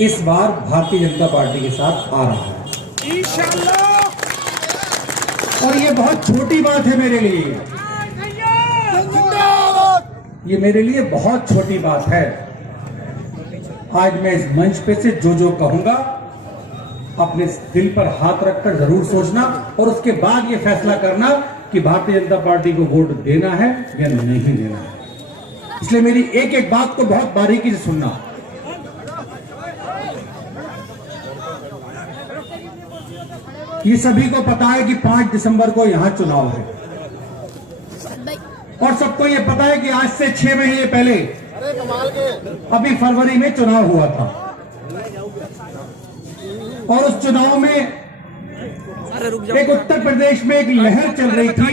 इस बार भारतीय जनता पार्टी के साथ आ रहा है इंशाअल्लाह। और ये बहुत छोटी बात है मेरे लिए, ये मेरे लिए बहुत छोटी बात है। आज मैं इस मंच पे से जो कहूंगा अपने दिल पर हाथ रखकर जरूर सोचना और उसके बाद ये फैसला करना कि भारतीय जनता पार्टी को वोट देना है या नहीं देना है। इसलिए मेरी एक एक बात को बहुत बारीकी से सुनना। ये सभी को पता है कि 5 दिसंबर को यहां चुनाव है और सबको ये पता है कि आज से 6 महीने पहले अभी फरवरी में चुनाव हुआ था और उस चुनाव में एक उत्तर प्रदेश में एक लहर चल रही थी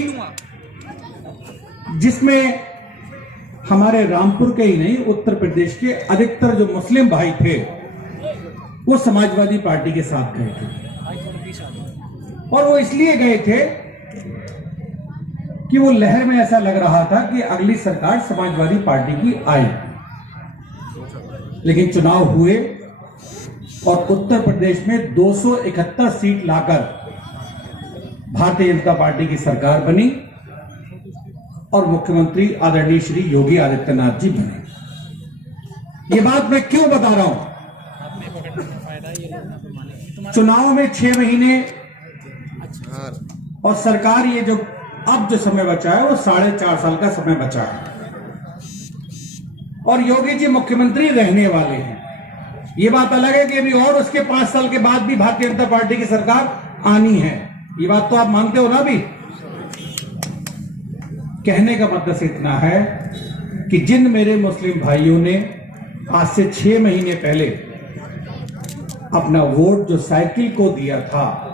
जिसमें हमारे रामपुर के ही नहीं उत्तर प्रदेश के अधिकतर जो मुस्लिम भाई थे वो समाजवादी पार्टी के साथ गए थे और वो इसलिए गए थे कि वो लहर में ऐसा लग रहा था कि अगली सरकार समाजवादी पार्टी की आई। लेकिन चुनाव हुए और उत्तर प्रदेश में 271 सीट लाकर भारतीय जनता पार्टी की सरकार बनी और मुख्यमंत्री आदरणीय श्री योगी आदित्यनाथ जी बने। ये बात मैं क्यों बता रहा हूं? चुनाव में 6 महीने और सरकार ये जो अब जो समय बचा है वो 4.5 साल का समय बचा है और योगी जी मुख्यमंत्री रहने वाले हैं। ये बात अलग है कि अभी और उसके 5 साल के बाद भी भारतीय जनता पार्टी की सरकार आनी है। ये बात तो आप मानते हो ना। भी कहने का मतलब से इतना है कि जिन मेरे मुस्लिम भाइयों ने आज से 6 महीने पहले अपना वोट जो साइकिल को दिया था,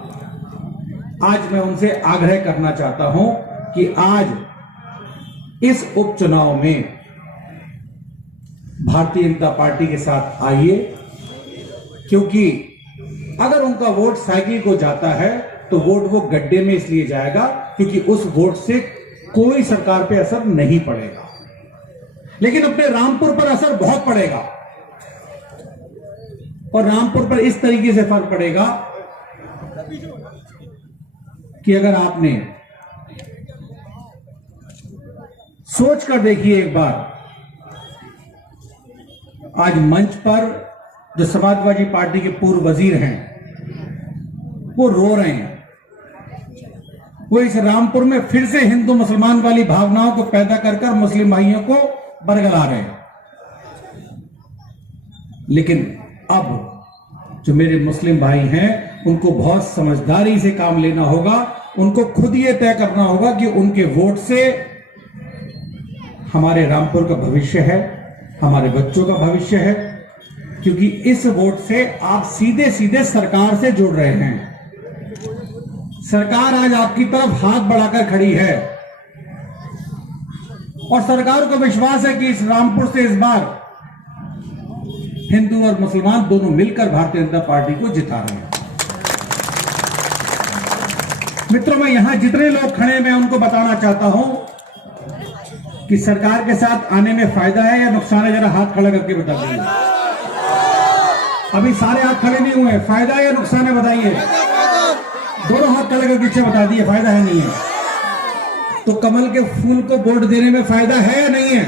आज मैं उनसे आग्रह करना चाहता हूं कि आज इस उपचुनाव में भारतीय जनता पार्टी के साथ आइए, क्योंकि अगर उनका वोट साइकिल को जाता है तो वोट वो गड्ढे में इसलिए जाएगा क्योंकि उस वोट से कोई सरकार पे असर नहीं पड़ेगा, लेकिन अपने रामपुर पर असर बहुत पड़ेगा और रामपुर पर इस तरीके से फर्क पड़ेगा कि अगर आपने सोच कर देखिए एक बार, आज मंच पर जो समाजवादी पार्टी के पूर्व वजीर हैं वो रो रहे हैं, वो इस रामपुर में फिर से हिंदू मुसलमान वाली भावनाओं को पैदा कर मुस्लिम भाइयों को बरगला रहे हैं। लेकिन अब जो मेरे मुस्लिम भाई हैं उनको बहुत समझदारी से काम लेना होगा। उनको खुद ये तय करना होगा कि उनके वोट से हमारे रामपुर का भविष्य है, हमारे बच्चों का भविष्य है, क्योंकि इस वोट से आप सीधे सीधे सरकार से जुड़ रहे हैं। सरकार आज आपकी तरफ हाथ बढ़ाकर खड़ी है और सरकार को विश्वास है कि इस रामपुर से इस बार हिंदू और मुसलमान दोनों मिलकर भारतीय जनता पार्टी को जिता रहे हैं। मित्रों, मैं यहां जितने लोग खड़े हैं मैं उनको बताना चाहता हूं कि सरकार के साथ आने में फायदा है या नुकसान है। जरा हाथ खड़ा करके बता दीजिए। अभी सारे हाथ खड़े नहीं हुए। फायदा है या नुकसान है बताइए। दोनों हाथ खड़े करके पीछे बता दिए फायदा है नहीं है। तो कमल के फूल को वोट देने में फायदा है या नहीं है?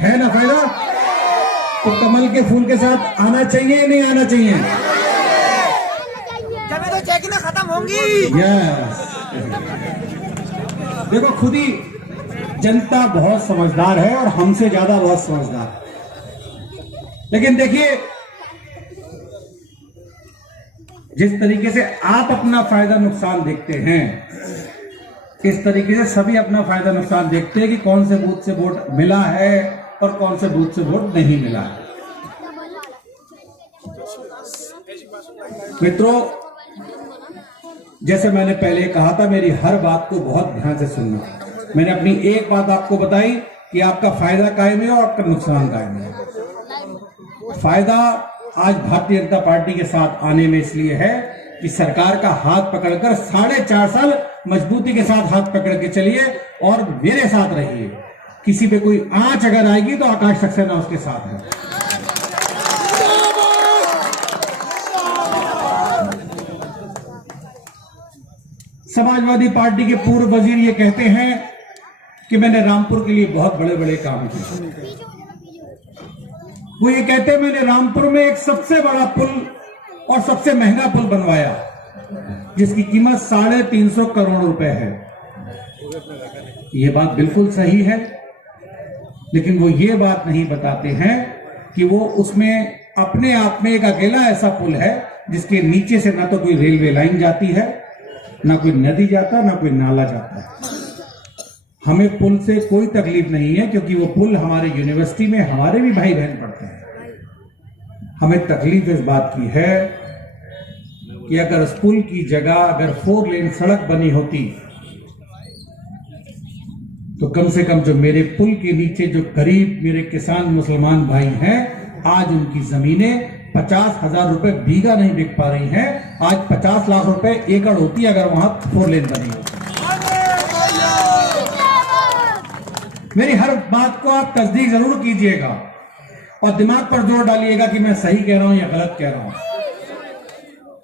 है ना फायदा? तो कमल के फूल के साथ आना चाहिए या नहीं आना चाहिए? जब तो चेकिंग खत्म होंगी। यस, देखो खुद ही जनता बहुत समझदार है और हमसे ज्यादा बहुत समझदार। लेकिन देखिए जिस तरीके से आप अपना फायदा नुकसान देखते हैं, इस तरीके से सभी अपना फायदा नुकसान देखते हैं कि कौन से बूथ से वोट मिला है और कौन से बूथ से वोट नहीं मिला है। मित्रों, जैसे मैंने पहले कहा था, मेरी हर बात को बहुत ध्यान से सुनना। मैंने अपनी एक बात आपको बताई कि आपका फायदा कायम है और आपका नुकसान कायम है। फायदा आज भारतीय जनता पार्टी के साथ आने में इसलिए है कि सरकार का हाथ पकड़कर 4.5 साल मजबूती के साथ हाथ पकड़ के चलिए और मेरे साथ रहिए। किसी पे कोई आंच अगर आएगी तो आकाश सक्सेना उसके साथ है। समाजवादी पार्टी के पूर्व वजीर ये कहते हैं कि मैंने रामपुर के लिए बहुत बड़े बड़े काम किए। वो ये कहते हैं मैंने रामपुर में एक सबसे बड़ा पुल और सबसे महंगा पुल बनवाया जिसकी कीमत 350 करोड़ रुपए है। ये बात बिल्कुल सही है, लेकिन वो ये बात नहीं बताते हैं कि वो उसमें अपने आप में एक अकेला ऐसा पुल है जिसके नीचे से ना तो कोई रेलवे लाइन जाती है, ना कोई नदी जाता, ना कोई नाला जाता है। हमें पुल से कोई तकलीफ नहीं है क्योंकि वो पुल हमारे यूनिवर्सिटी में हमारे भी भाई बहन पढ़ते हैं। हमें तकलीफ इस बात की है कि अगर उस पुल की जगह अगर 4 लेन सड़क बनी होती तो कम से कम जो मेरे पुल के नीचे जो गरीब मेरे किसान मुसलमान भाई हैं, आज उनकी जमीनें 50,000 रुपए बीघा नहीं बिक पा रही हैं। आज 50 लाख रुपए एकड़ होती अगर वहां 4 लेन बनी होती। मेरी हर बात को आप तस्दीक जरूर कीजिएगा और दिमाग पर जोर डालिएगा कि मैं सही कह रहा हूं या गलत कह रहा हूं।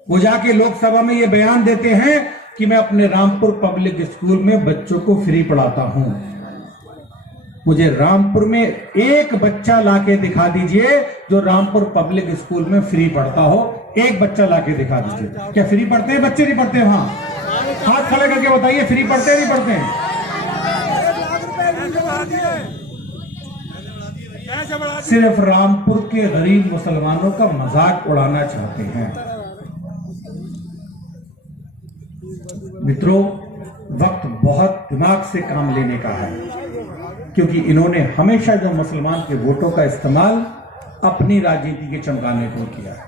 वो जाके लोकसभा में ये बयान देते हैं कि मैं अपने रामपुर पब्लिक स्कूल में बच्चों को फ्री पढ़ाता हूं। मुझे रामपुर में एक बच्चा लाके दिखा दीजिए जो रामपुर पब्लिक स्कूल में फ्री पढ़ता हो। एक बच्चा लाके दिखा दीजिए। क्या फ्री पढ़ते हैं बच्चे? नहीं पढ़ते? वहां हाथ खड़े करके बताइए, फ्री पढ़ते हैं नहीं पढ़ते हैं? सिर्फ रामपुर के गरीब मुसलमानों का मजाक उड़ाना चाहते हैं। मित्रों, वक्त बहुत दिमाग से काम लेने का है क्योंकि इन्होंने हमेशा जो मुसलमान के वोटों का इस्तेमाल अपनी राजनीति के चमकाने को किया है।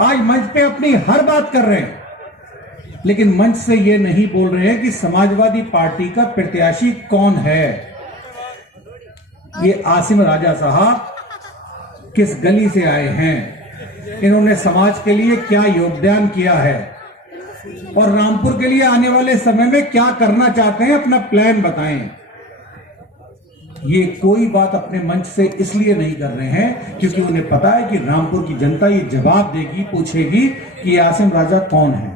आज मंच पे अपनी हर बात कर रहे हैं, लेकिन मंच से ये नहीं बोल रहे हैं कि समाजवादी पार्टी का प्रत्याशी कौन है। ये आसिम राजा साहब किस गली से आए हैं, इन्होंने समाज के लिए क्या योगदान किया है और रामपुर के लिए आने वाले समय में क्या करना चाहते हैं, अपना प्लान बताएं। ये कोई बात अपने मंच से इसलिए नहीं कर रहे हैं क्योंकि उन्हें पता है कि रामपुर की जनता ये जवाब देगी, पूछेगी कि आसिम राजा कौन है।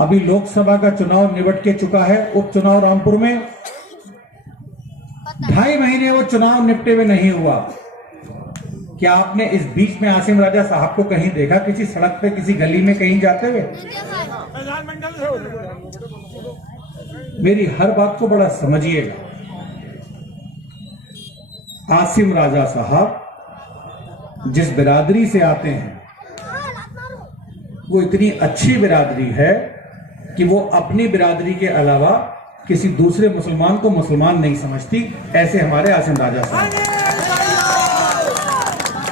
अभी लोकसभा का चुनाव निपट के चुका है, उपचुनाव रामपुर में 2.5 महीने वो चुनाव निपटे हुए नहीं हुआ। क्या आपने इस बीच में आसिम राजा साहब को कहीं देखा किसी सड़क पे, किसी गली में कहीं जाते हुए? मेरी हर बात को बड़ा समझिएगा। आसिम राजा साहब जिस बिरादरी से आते हैं वो इतनी अच्छी बिरादरी है कि वो अपनी बिरादरी के अलावा किसी दूसरे मुसलमान को मुसलमान नहीं समझती। ऐसे हमारे आसिम राजा साहब।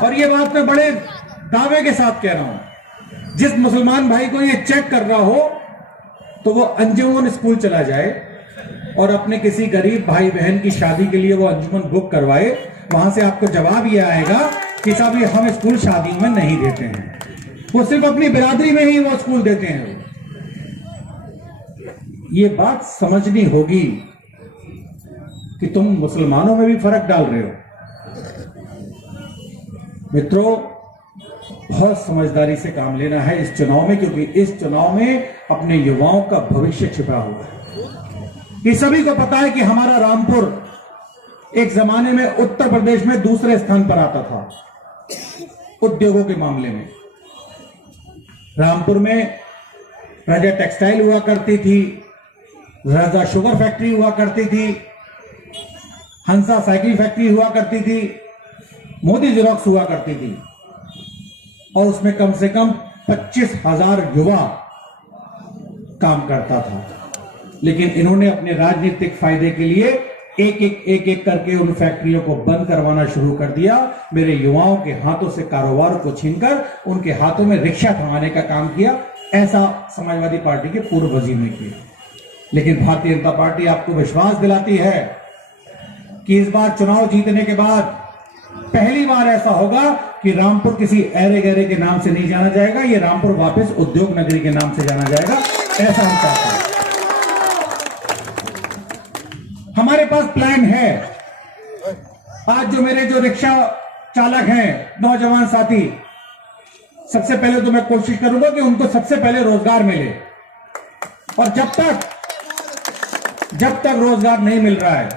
और ये बात मैं बड़े दावे के साथ कह रहा हूं, जिस मुसलमान भाई को ये चेक कर रहा हो तो वो अंजुमन स्कूल चला जाए और अपने किसी गरीब भाई बहन की शादी के लिए वो अंजुमन बुक करवाए। वहां से आपको जवाब ये आएगा कि साहब ये हम स्कूल शादी में नहीं देते हैं, वो सिर्फ अपनी बिरादरी में ही वो स्कूल देते हैं। ये बात समझनी होगी कि तुम मुसलमानों में भी फर्क डाल रहे हो। मित्रों, बहुत समझदारी से काम लेना है इस चुनाव में, क्योंकि इस चुनाव में अपने युवाओं का भविष्य छिपा हुआ है। ये सभी को पता है कि हमारा रामपुर एक जमाने में उत्तर प्रदेश में दूसरे स्थान पर आता था उद्योगों के मामले में। रामपुर में राजा टेक्सटाइल हुआ करती थी, राजा शुगर फैक्ट्री हुआ करती थी, हंसा साइकिल फैक्ट्री हुआ करती थी, मोदी जेरोक्स हुआ करती थी और उसमें कम से कम 25,000 युवा काम करता था। लेकिन इन्होंने अपने राजनीतिक फायदे के लिए एक करके उन फैक्ट्रियों को बंद करवाना शुरू कर दिया। मेरे युवाओं के हाथों से कारोबार को छीनकर उनके हाथों में रिक्शा थमाने का काम किया। ऐसा समाजवादी पार्टी के पूर्व वजीर ने किया। लेकिन भारतीय जनता पार्टी आपको विश्वास दिलाती है कि इस बार चुनाव जीतने के बाद पहली बार ऐसा होगा कि रामपुर किसी ऐरे गहरे के नाम से नहीं जाना जाएगा, ये रामपुर वापस उद्योग नगरी के नाम से जाना जाएगा। ऐसा हम चाहते हैं। हमारे पास प्लान है। आज जो मेरे जो रिक्शा चालक हैं, नौजवान साथी, सबसे पहले तो मैं कोशिश करूंगा कि उनको सबसे पहले रोजगार मिले। और जब तक रोजगार नहीं मिल रहा है,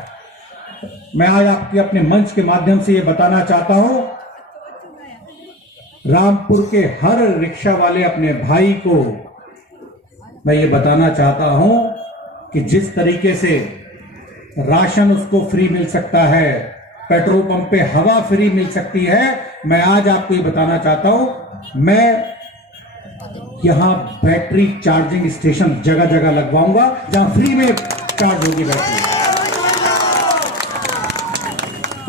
मैं आज आपके अपने मंच के माध्यम से यह बताना चाहता हूं, रामपुर के हर रिक्शा वाले अपने भाई को मैं ये बताना चाहता हूं कि जिस तरीके से राशन उसको फ्री मिल सकता है, पेट्रोल पंप पे हवा फ्री मिल सकती है, मैं आज आपको ये बताना चाहता हूं, मैं यहां बैटरी चार्जिंग स्टेशन जगह जगह लगवाऊंगा जहां फ्री में चार्ज होगी बैटरी,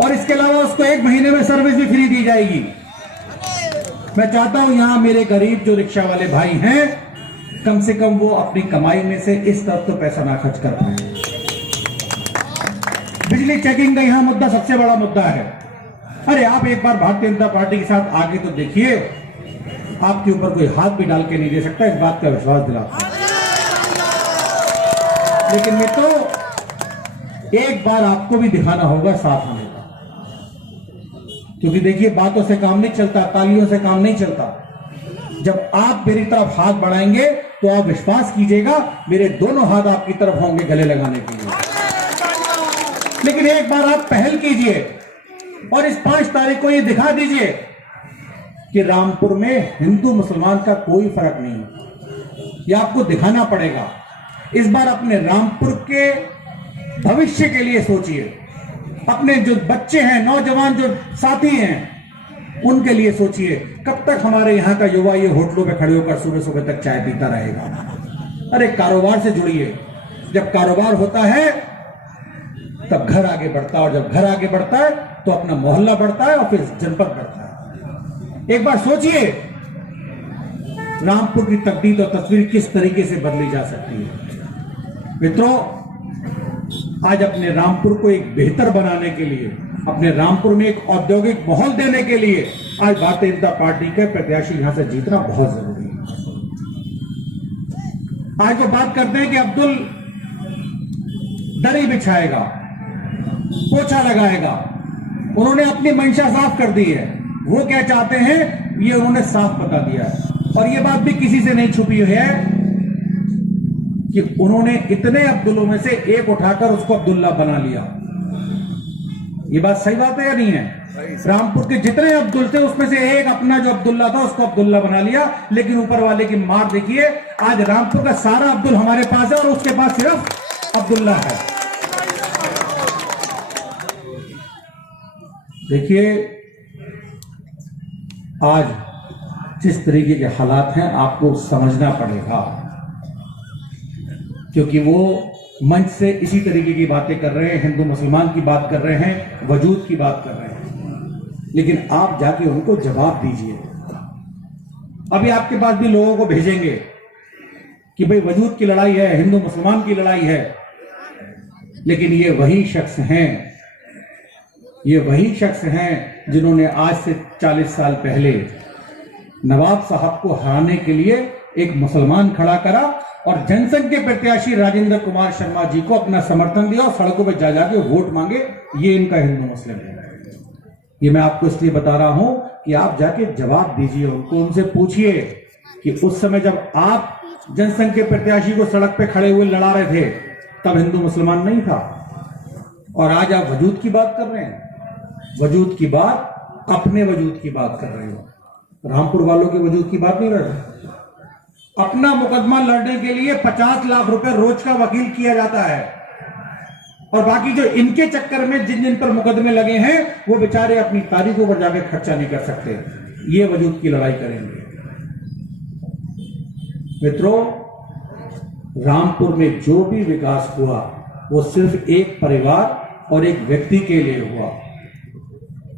और इसके अलावा उसको 1 महीने में सर्विस भी फ्री दी जाएगी। मैं चाहता हूं यहां मेरे गरीब जो रिक्शा वाले भाई हैं, कम से कम वो अपनी कमाई में से इस तरफ तो पैसा ना खर्च कर पाए। बिजली चेकिंग का यहां मुद्दा सबसे बड़ा मुद्दा है। अरे आप एक बार भारतीय जनता पार्टी के साथ आगे तो देखिए, आपके ऊपर कोई हाथ भी डाल के नहीं दे सकता, इस बात का विश्वास दिलाता हूं। लेकिन मित्रों, एक बार आपको भी दिखाना होगा साथ आने का, क्योंकि देखिए बातों से काम नहीं चलता, तालियों से काम नहीं चलता। जब आप मेरी तरफ हाथ बढ़ाएंगे तो आप विश्वास कीजिएगा मेरे दोनों हाथ आपकी तरफ होंगे गले लगाने के लिए। लेकिन एक बार आप पहल कीजिए और इस 5 तारीख को ये दिखा दीजिए कि रामपुर में हिंदू मुसलमान का कोई फर्क नहीं है। ये आपको दिखाना पड़ेगा। इस बार अपने रामपुर के भविष्य के लिए सोचिए, अपने जो बच्चे हैं, नौजवान जो साथी हैं, उनके लिए सोचिए। कब तक हमारे यहाँ का युवा ये होटलों पे खड़े होकर सुबह सुबह तक चाय पीता रहेगा? अरे कारोबार से जुड़िए। जब कारोबार होता है तब घर आगे बढ़ता है, और जब घर आगे बढ़ता है तो अपना मोहल्ला बढ़ता है और फिर जनपद बढ़ता है। एक बार सोचिए रामपुर की तकदीर और तस्वीर किस तरीके से बदली जा सकती है। मित्रों, आज अपने रामपुर को एक बेहतर बनाने के लिए, अपने रामपुर में एक औद्योगिक माहौल देने के लिए आज भारतीय जनता पार्टी के प्रत्याशी यहां से जीतना बहुत जरूरी है। आज वो बात करते हैं कि अब्दुल दरी बिछाएगा, पोछा लगाएगा। उन्होंने अपनी मंशा साफ कर दी है। वो क्या चाहते हैं ये उन्होंने साफ बता दिया है, और ये बात भी किसी से नहीं छुपी हुई है कि उन्होंने इतने अब्दुलों में से एक उठाकर उसको अब्दुल्ला बना लिया। ये बात सही बात है या नहीं है? रामपुर के जितने अब्दुल थे उसमें से एक अपना जो अब्दुल्ला था उसको अब्दुल्ला बना लिया। लेकिन ऊपर वाले की मार देखिए, आज रामपुर का सारा अब्दुल हमारे पास है और उसके पास सिर्फ अब्दुल्ला है। देखिए आज जिस तरीके के हालात हैं आपको समझना पड़ेगा, क्योंकि वो मंच से इसी तरीके की बातें कर रहे हैं, हिंदू मुसलमान की बात कर रहे हैं, वजूद की बात कर रहे हैं। लेकिन आप जाके उनको जवाब दीजिए। अभी आपके पास भी लोगों को भेजेंगे कि भाई वजूद की लड़ाई है, हिंदू मुसलमान की लड़ाई है, लेकिन ये वही शख्स हैं जिन्होंने आज से 40 साल पहले नवाब साहब को हराने के लिए एक मुसलमान खड़ा करा और जनसंघ के प्रत्याशी राजेंद्र कुमार शर्मा जी को अपना समर्थन दिया और सड़कों पर जा जाके वोट मांगे। ये इनका हिंदू मुस्लिम है। ये मैं आपको इसलिए बता रहा हूं कि आप जाके जवाब दीजिए उनको, उनसे पूछिए कि उस समय जब आप जनसंघ के प्रत्याशी को सड़क पे खड़े हुए लड़ा रहे थे तब हिंदू मुसलमान नहीं था, और आज आप वजूद की बात कर रहे हैं। वजूद की बात, अपने वजूद की बात कर रहे हो, रामपुर वालों के वजूद की बात नहीं कर रहे। अपना मुकदमा लड़ने के लिए 50 लाख रुपए रोज का वकील किया जाता है, और बाकी जो इनके चक्कर में जिन जिन पर मुकदमे लगे हैं वो बेचारे अपनी तारीखों पर जाकर खर्चा नहीं कर सकते। ये वजूद की लड़ाई करेंगे। मित्रों, रामपुर में जो भी विकास हुआ वो सिर्फ एक परिवार और एक व्यक्ति के लिए हुआ,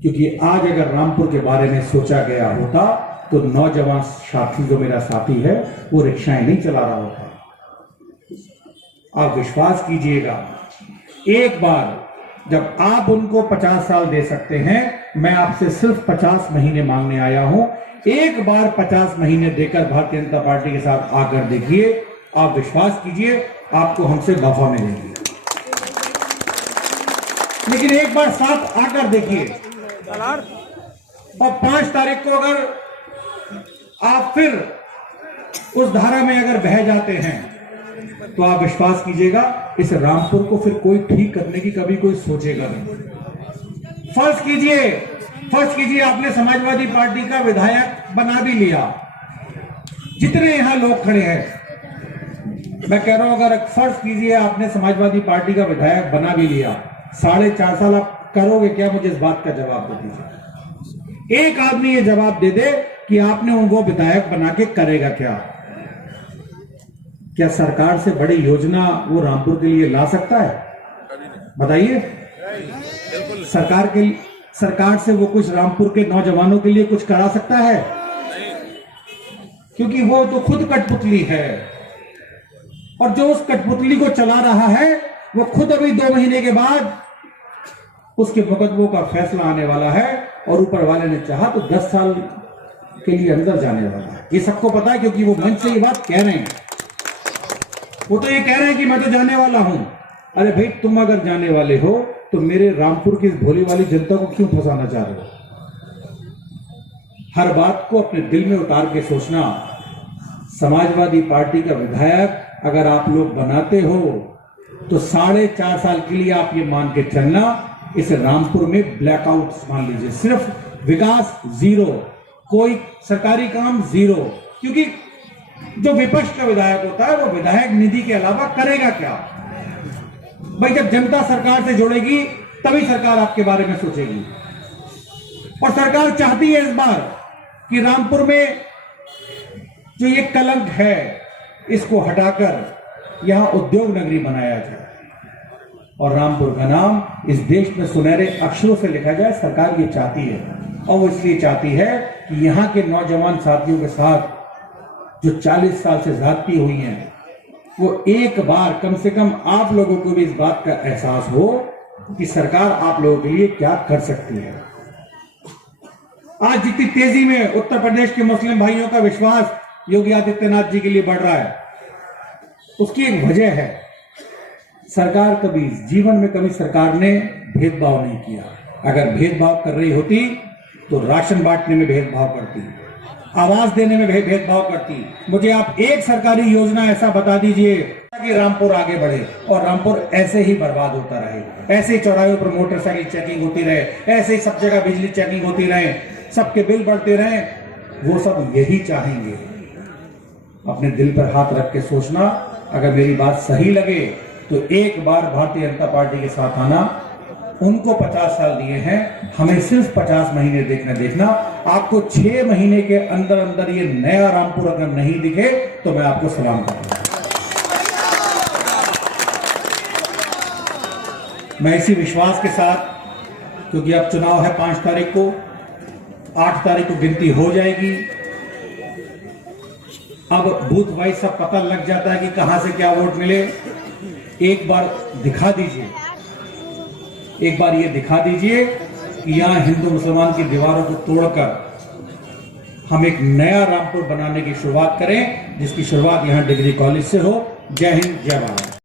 क्योंकि आज अगर रामपुर के बारे में सोचा गया होता तो नौजवान साथी जो मेरा साथी है वो रिक्शाएं नहीं चला रहा होता। आप विश्वास कीजिएगा, एक बार जब आप उनको 50 साल दे सकते हैं, मैं आपसे सिर्फ 50 महीने मांगने आया हूं। एक बार 50 महीने देकर भारतीय जनता पार्टी के साथ आकर देखिए, आप विश्वास कीजिए आपको हमसे वफा मिलेगी। लेकिन एक बार साथ आकर देखिए, और 5 तारीख को अगर आप फिर उस धारा में अगर बह जाते हैं तो आप विश्वास कीजिएगा इस रामपुर को फिर कोई ठीक करने की कभी कोई सोचेगा नहीं। फर्ज कीजिए आपने समाजवादी पार्टी का विधायक बना भी लिया, जितने यहां लोग खड़े हैं मैं कह रहा हूं, अगर फर्ज कीजिए आपने समाजवादी पार्टी का विधायक बना भी लिया, 4.5 साल आप करोगे क्या? मुझे इस बात का जवाब दे दीजिए। एक आदमी ये जवाब दे दे कि आपने उनको विधायक बना के करेगा क्या? क्या सरकार से बड़ी योजना वो रामपुर के लिए ला सकता है? बताइए। सरकार से वो कुछ रामपुर के नौजवानों के लिए कुछ करा सकता है? क्योंकि वो तो खुद कठपुतली है, और जो उस कठपुतली को चला रहा है वो खुद अभी 2 महीने के बाद उसके मुकदमों का फैसला आने वाला है, और ऊपर वाले ने चाहा तो 10 साल के लिए अंदर जाने वाला है। ये सबको पता है, क्योंकि वो मंच से ये बात कह रहे हैं। वो तो ये कह रहे हैं कि मैं तो जाने वाला हूं। अरे भाई, तुम अगर जाने वाले हो तो मेरे रामपुर की इस भोली वाली जनता को क्यों फंसाना चाह रहे हो? हर बात को अपने दिल में उतार के सोचना। समाजवादी पार्टी का विधायक अगर आप लोग बनाते हो तो 4.5 साल के लिए आप ये मान के चलना, इस रामपुर में ब्लैकआउट मान लीजिए, सिर्फ विकास जीरो, कोई सरकारी काम जीरो। क्योंकि जो विपक्ष का विधायक होता है वो विधायक निधि के अलावा करेगा क्या? भाई, जब जनता सरकार से जुड़ेगी तभी सरकार आपके बारे में सोचेगी। और सरकार चाहती है इस बार कि रामपुर में जो ये कलंक है इसको हटाकर यहां उद्योग नगरी बनाया जाए और रामपुर का नाम इस देश में सुनहरे अक्षरों से लिखा जाए। सरकार ये चाहती है, और वो इसलिए चाहती है कि यहां के नौजवान साथियों के साथ जो 40 साल से ज्यादती हुई हैं, वो एक बार कम से कम आप लोगों को भी इस बात का एहसास हो कि सरकार आप लोगों के लिए क्या कर सकती है। आज जितनी तेजी में उत्तर प्रदेश के मुस्लिम भाइयों का विश्वास योगी आदित्यनाथ जी के लिए बढ़ रहा है, उसकी एक वजह है, सरकार कभी जीवन में कभी सरकार ने भेदभाव नहीं किया। अगर भेदभाव कर रही होती तो राशन बांटने में भेदभाव करती, आवास देने में भेदभाव करती। मुझे आप एक सरकारी योजना ऐसा बता दीजिए कि रामपुर आगे बढ़े, और रामपुर ऐसे ही बर्बाद होता रहे। ऐसे ही चौराहे पर मोटरसाइकिल चेकिंग होती रहे, ऐसे ही सब जगह बिजली चेकिंग होती रहे, सबके बिल बढ़ते रहे। वो सब यही चाहेंगे। अपने दिल पर हाथ रख के सोचना, अगर मेरी बात सही लगे तो एक बार भारतीय जनता पार्टी के साथ आना। उनको 50 साल दिए हैं, हमें सिर्फ 50 महीने देखना। आपको 6 महीने के अंदर अंदर ये नया रामपुर अगर नहीं दिखे तो मैं आपको सलाम करूंगा। मैं इसी विश्वास के साथ, क्योंकि अब चुनाव है 5 तारीख को, 8 तारीख को गिनती हो जाएगी। अब बूथ वाइज सब पता लग जाता है कि कहां से क्या वोट मिले। एक बार दिखा दीजिए, एक बार ये दिखा दीजिए कि यहां हिंदू मुसलमान की दीवारों को तोड़कर हम एक नया रामपुर बनाने की शुरुआत करें, जिसकी शुरुआत यहां डिग्री कॉलेज से हो। जय हिंद, जय भारत।